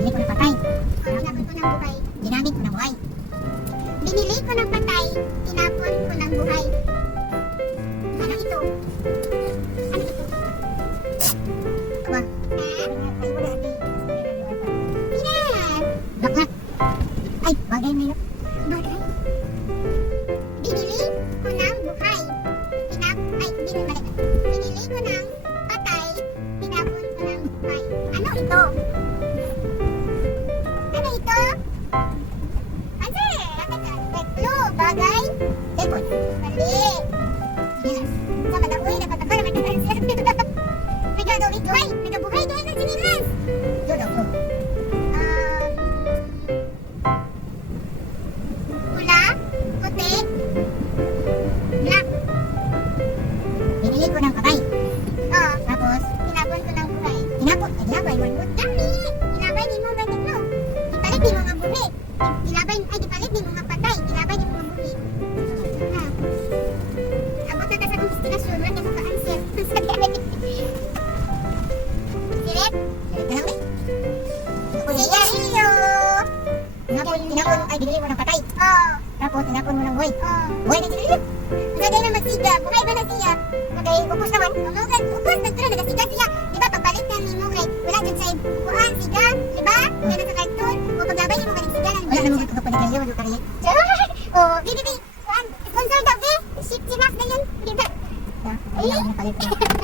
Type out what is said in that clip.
Binili ko ng patay. Tinapon ko ng buhay. Ginamit ko ng buhay. Binili ko ng patay. Tinapon ko ng buhay. Ano ito? Ano ito? Aba. Bakla. Ay, bagay na yun. Bagay. Binili ko ng buhay. Binili ko ng patay. Tinapon ko ng buhay. Ano ito? Ano ito? Ano? Clue. Bagay. Tepon. Mali. Yes. Sama na uwi. Napataka naman ng answer. Nagagawin buhay. Nagabuhay dahil ng sinilas. Yun ako. Pula. Puti. Black. Binili ko ng patay. Oo. Tapos, tinapon ko ng buhay. Tinapon? Ay, dinabay mo. Dami! Dinabay ni mo ba nito? Ipalit ni mo nga buhi. Dipalit ni mo nga patay. Dinabay ni mo nga buhi. Ha? Abot na ta sa destinasyon. Wala ka mo ka-answer. Siret? Siret na lang eh. Sigarilyo! Tinapon, ay, binili mo ng patay. Oo. Tapos, tinapon mo ng buhay. Oo. Buhay na sigarilyo. Magagay na magsiga. Buhay ba na siya? Okay, upos naman. Upos na ito na, nagasiga siya. Diba, pagbalik na ni mo kay wala dyan sa buhaan, siga. Diba? Yan ang sa karton. O paglabay ni mo galing siga. Wala naman ito kapag nagaliyo, ano kariya. O, bibi, sponsor daw, be. Ship, sinas na yun. Diba? Ay, napalit ko.